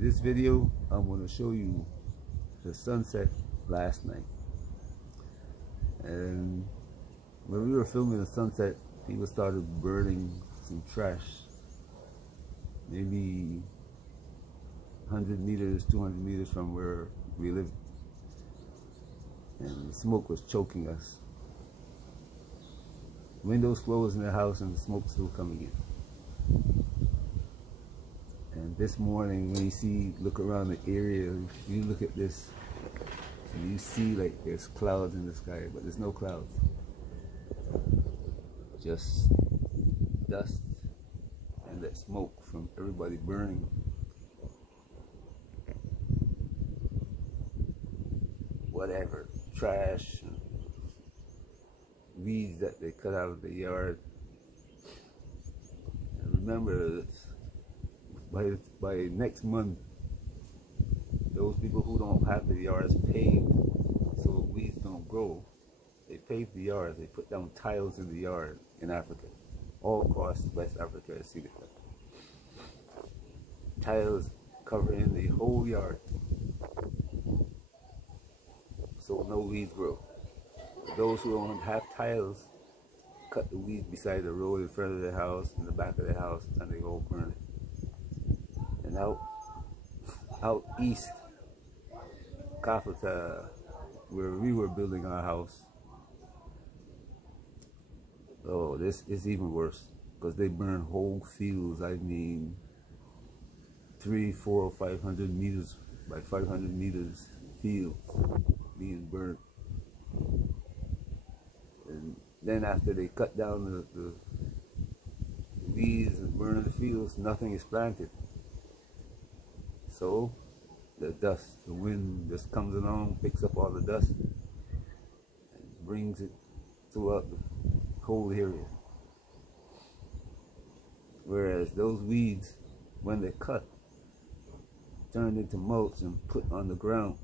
In this video, I'm going to show you the sunset last night. And when we were filming the sunset, people started burning some trash. Maybe 100 meters, 200 meters from where we live. And the smoke was choking us. Windows closed in the house and the smoke still coming in. And this morning, when you look around the area, you look at this, and you see like there's clouds in the sky, but there's no clouds. Just dust and that smoke from everybody burning. Whatever, trash, and weeds that they cut out of the yard. And remember, by next month, those people who don't have the yards paved so weeds don't grow, they pave the yard, they put down tiles in the yard in Africa, all across West Africa. I see that. Tiles covering the whole yard so no weeds grow. Those who don't have tiles cut the weeds beside the road in front of the house, in the back of the house, and they go burn it. And out east, Kafata, where we were building our house, oh, this is even worse, because they burn whole fields. I mean, 300, 400, 500 meters by 500 meters fields being burnt. And then after they cut down the weeds and burn the fields, nothing is planted. So the dust, the wind just comes along, picks up all the dust, and brings it throughout the whole area. Whereas those weeds, when they're cut, turned into mulch and put on the ground,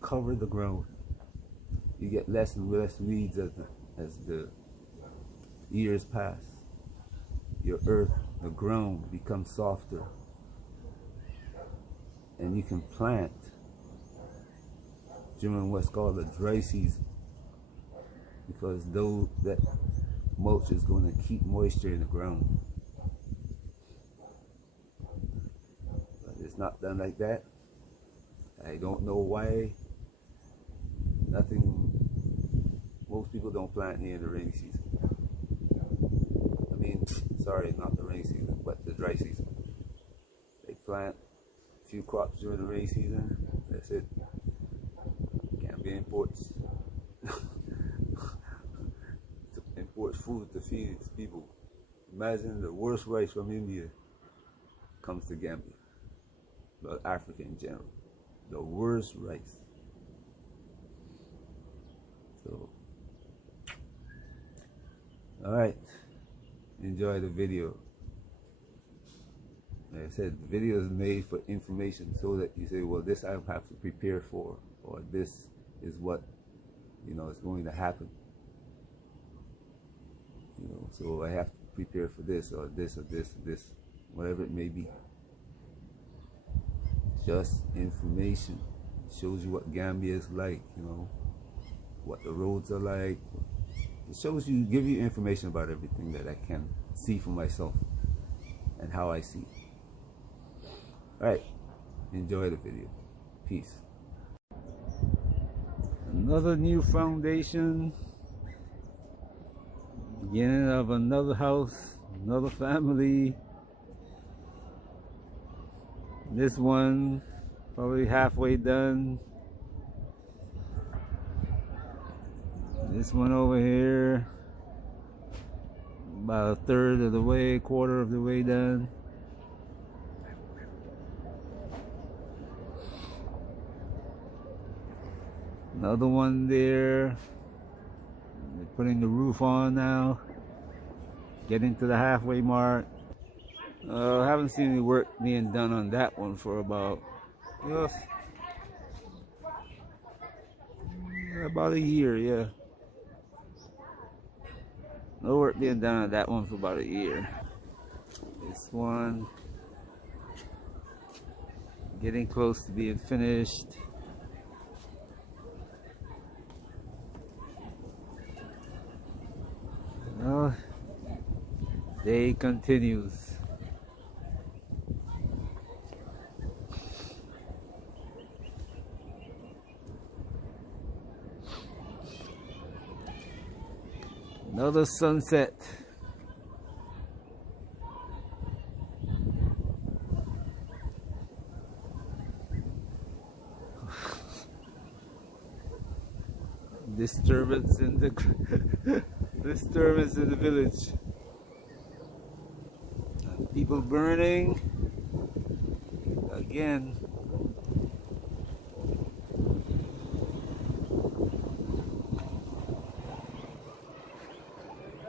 cover the ground. You get less and less weeds as the years pass. Your earth, the ground, becomes softer. And you can plant during what's called the dry season, because that mulch is going to keep moisture in the ground. But it's not done like that. I don't know why. Most people don't plant here in the rainy season. I mean, sorry, not the rainy season, but the dry season. They plant a few crops during the rainy season. That's it. Gambia imports imports food to feed its people. Imagine the worst rice from India comes to Gambia, but Africa in general. The worst rice. So, all right, enjoy the video. Like I said, the video is made for information, so that you say, well, this I have to prepare for, or this is what, is going to happen. So I have to prepare for this, or this, or this, or this, whatever it may be. Just information. It shows you what Gambia is like, what the roads are like. It shows you, give you information about everything that I can see for myself and how I see it. Alright, enjoy the video. Peace. Another new foundation. Beginning of another house, another family. This one probably halfway done. This one over here, about a third of the way, quarter of the way done. Another one there. They're putting the roof on now. Getting to the halfway mark. I haven't seen any work being done on that one for about a year, yeah. No work being done on that one for about a year. This one Getting close to being finished. Well, day continues. Another sunset. Disturbance in the disturbance in the village. People burning again.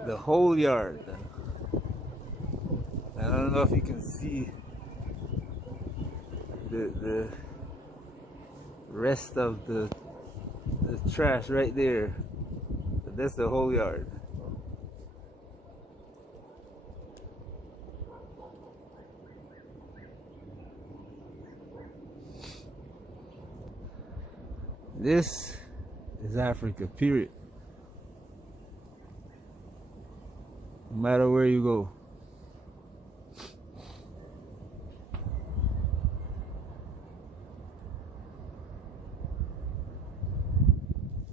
The whole yard. I don't know if you can see the rest of the trash right there, but that's the whole yard. This is Africa, period. No matter where you go.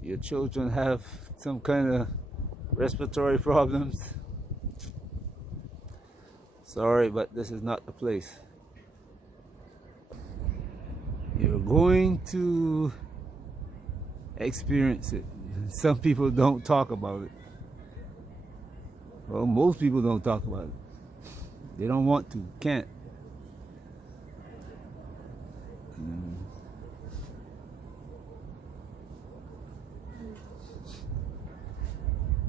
Your children have some kind of respiratory problems. Sorry, but this is not the place. You're going to experience it. Some people don't talk about it. Well, most people don't talk about it. They don't want to, can't.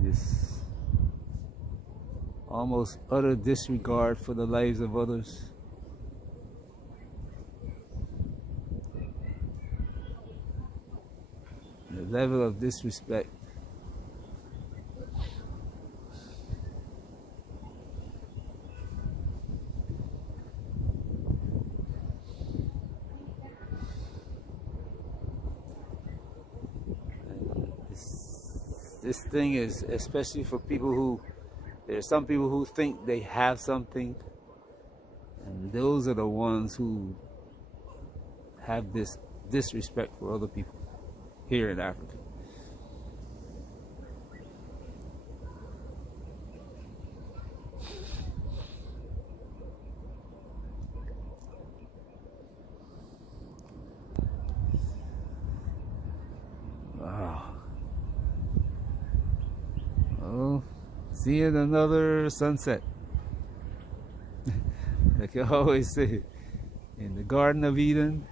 This almost utter disregard for the lives of others. The level of disrespect. This thing is especially for people who, there's some people who think they have something, and those are the ones who have this disrespect for other people here in Africa. Wow. Oh, seeing another sunset. Like I always say, in the Garden of Eden,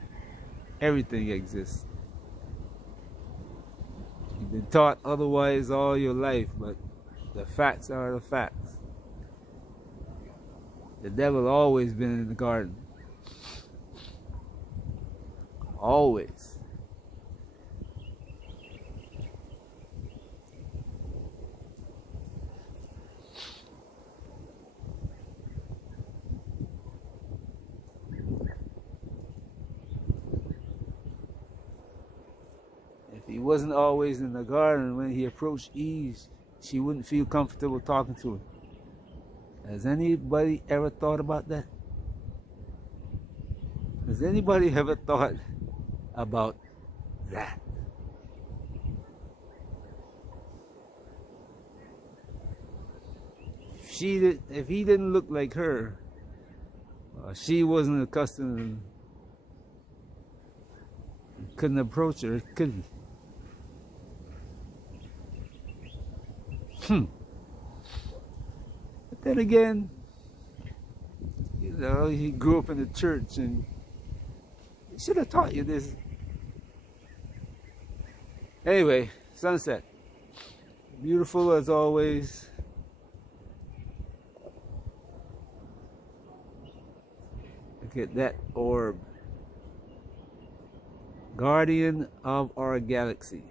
everything exists. You've been taught otherwise all your life, but the facts are the facts. The devil always been in the garden. Always. If he wasn't always in the garden, when he approached Eve, she wouldn't feel comfortable talking to him. Has anybody ever thought about that? Has anybody ever thought about that? If he didn't look like her, she wasn't accustomed, couldn't approach her, could he? But then again, you know, he grew up in the church, and he should have taught you this. Anyway, sunset. Beautiful as always. Look at that orb. Guardian of our galaxy.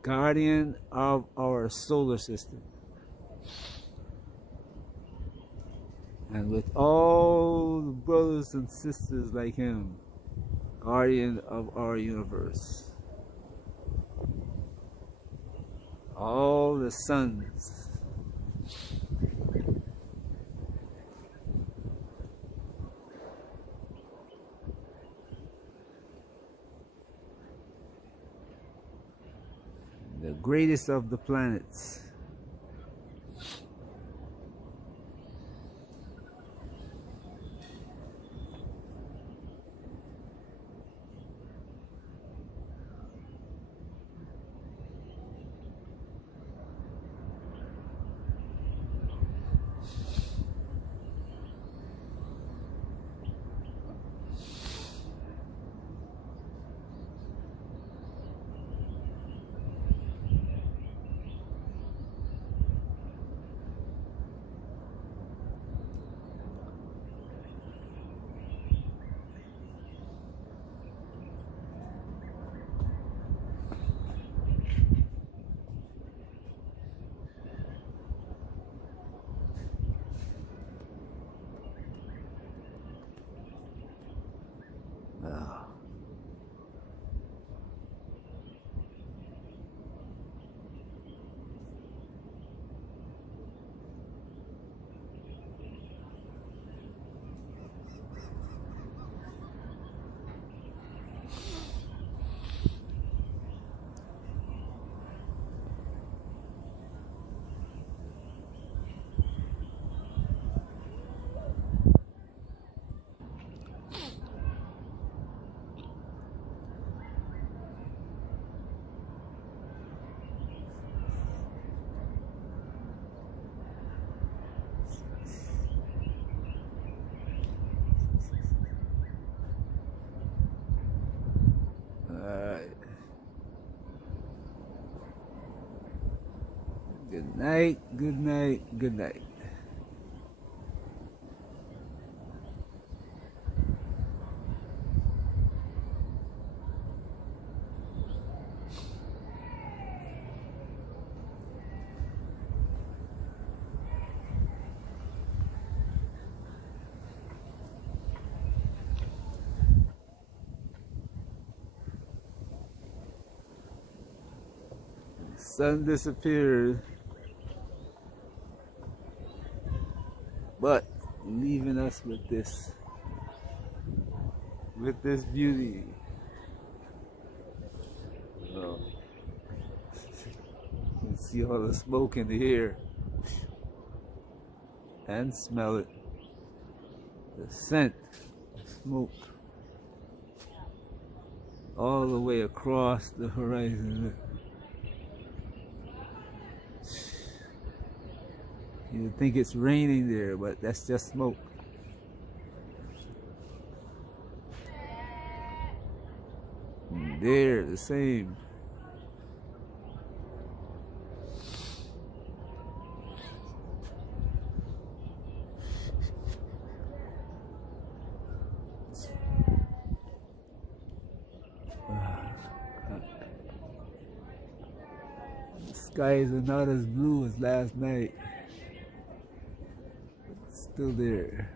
Guardian of our solar system. and with all the brothers and sisters like him, guardian of our universe, all the sons, the greatest of the planets. Ah. Alright. Good night, good night, good night. The sun disappeared, but leaving us with this beauty. Oh, you can see all the smoke in the air and smell it. The scent, smoke, all the way across the horizon. You would think it's raining there, but that's just smoke. And there, the same. The skies are not as blue as last night. It's still there.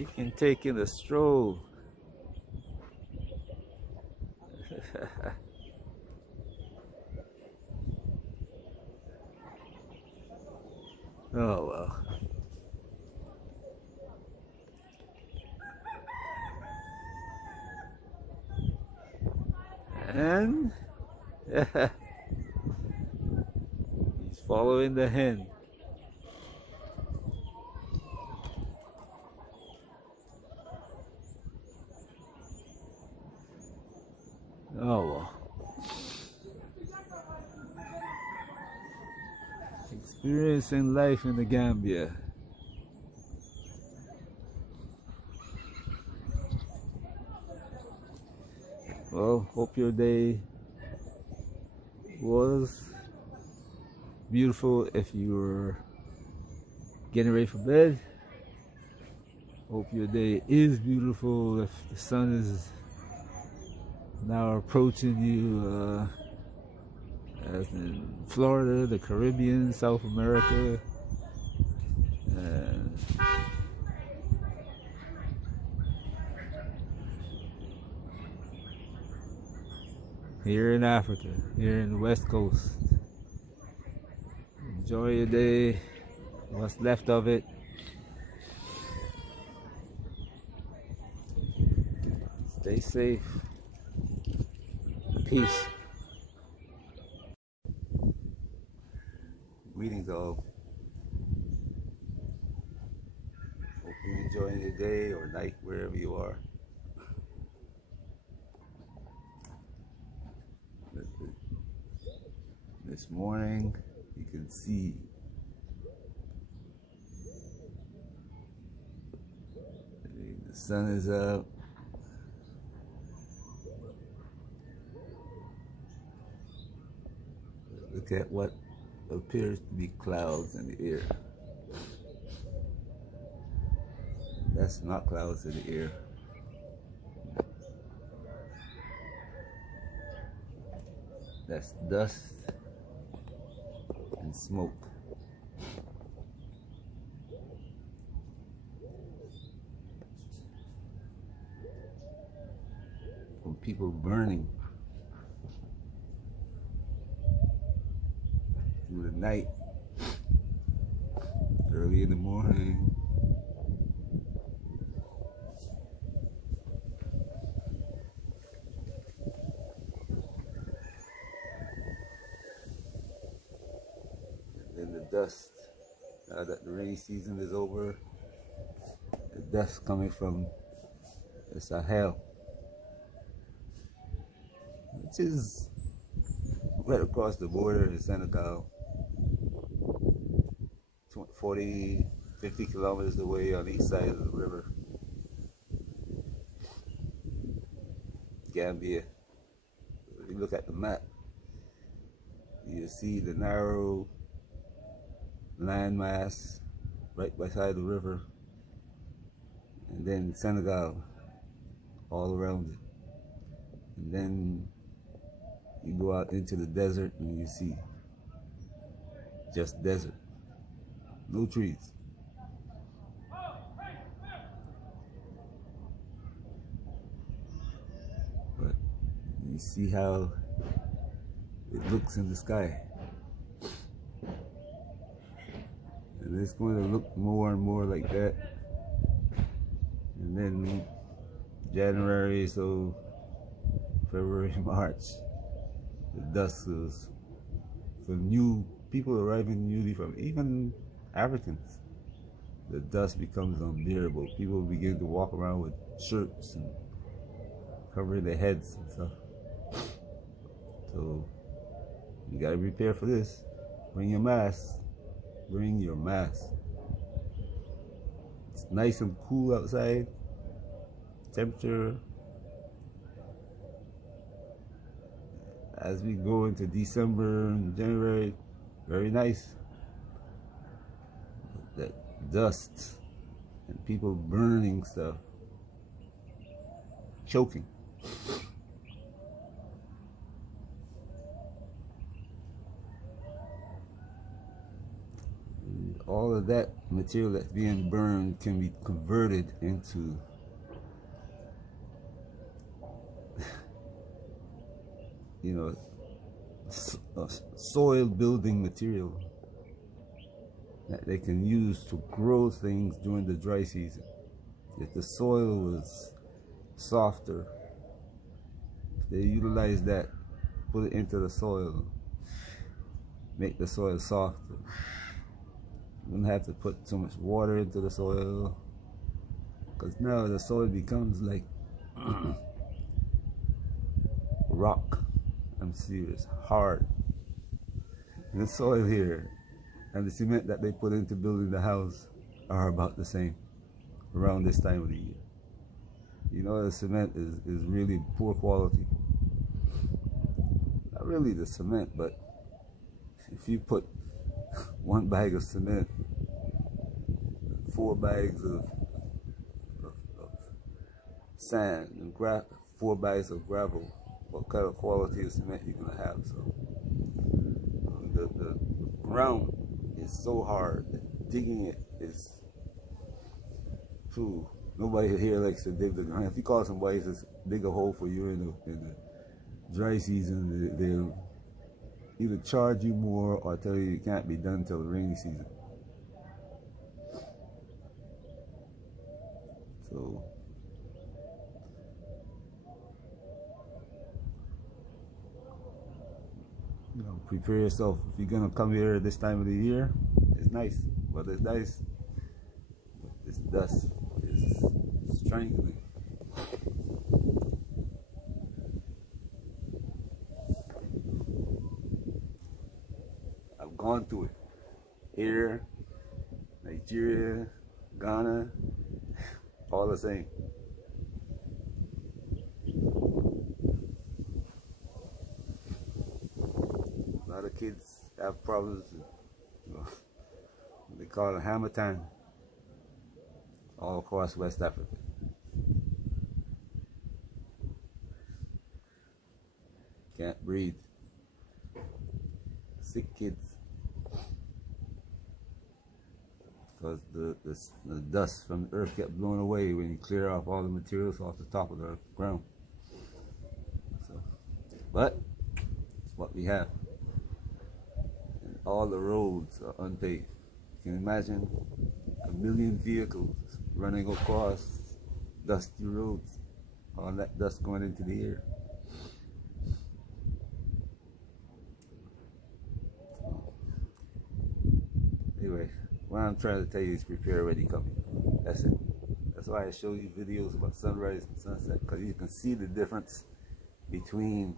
Chicken taking a stroll. Oh well. And he's following the hen. Oh well. Experiencing life in the Gambia. Well, hope your day was beautiful if you were getting ready for bed. Hope your day is beautiful if the sun is now approaching you, as in Florida, the Caribbean, South America, and here in Africa, here in the West Coast. Enjoy your day, what's left of it. Stay safe. Peace. Greetings all. Hope you're enjoying your day or night wherever you are. This morning you can see the sun is up. Look at what appears to be clouds in the air. That's not clouds in the air. That's dust and smoke from people burning through the night, early in the morning. And the dust, now that the rainy season is over, the dust coming from the Sahel, which is right across the border in Senegal, 40, 50 kilometers away on each side of the river. Gambia. If you look at the map, you see the narrow landmass right beside the river, and then Senegal all around it. And then you go out into the desert and you see just desert, no trees. But you see how it looks in the sky. And it's going to look more and more like that. And then January, so February, March, the dust is from new people arriving newly from even Africans. The dust becomes unbearable. People begin to walk around with shirts and covering their heads and stuff. So you gotta prepare for this. Bring your mask. Bring your mask. It's nice and cool outside. Temperature as we go into December and January, very nice. That dust and people burning stuff, choking. And all all of that material that's being burned can be converted into you know, soil building material that they can use to grow things during the dry season. If the soil was softer, they utilize that, put it into the soil, make the soil softer. You don't have to put so much water into the soil, because now the soil becomes like rock. I'm serious, hard. And the soil here and the cement that they put into building the house are about the same around this time of the year. You know, the cement is really poor quality. Not really the cement, but if you put 1 bag of cement, 4 bags of sand, and 4 bags of gravel, what kind of quality of cement you're gonna have? So the ground is so hard that digging it is true. Nobody here likes to dig the ground. If you call somebody to dig a hole for you in the dry season, they'll either charge you more or tell you it can't be done until the rainy season. So you know, prepare yourself. If you're gonna come here this time of the year, it's nice. But it's nice. This dust is strangling. I've gone through it. Here, Nigeria, Ghana, all the same. A lot of kids have problems. You know, they call it Hamatan all across West Africa. Can't breathe. Sick kids. Because the dust from the earth kept blowing away when you clear off all the materials off the top of the ground. So, but it's what we have. And all the roads are unpaved. You can imagine 1 million vehicles running across dusty roads. All that dust going into the air. Anyway, what I'm trying to tell you is prepare already coming. That's it. That's why I show you videos about sunrise and sunset, because you can see the difference between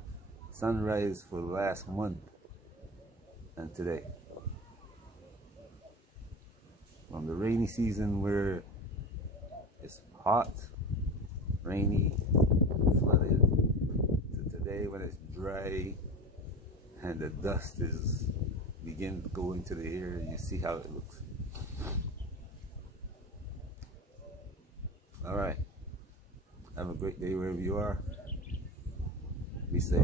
sunrise for the last month and today. From the rainy season where it's hot, rainy, flooded, to today when it's dry and the dust is begin to go into the air, and you see how it looks. All right. Have a great day wherever you are. Be safe.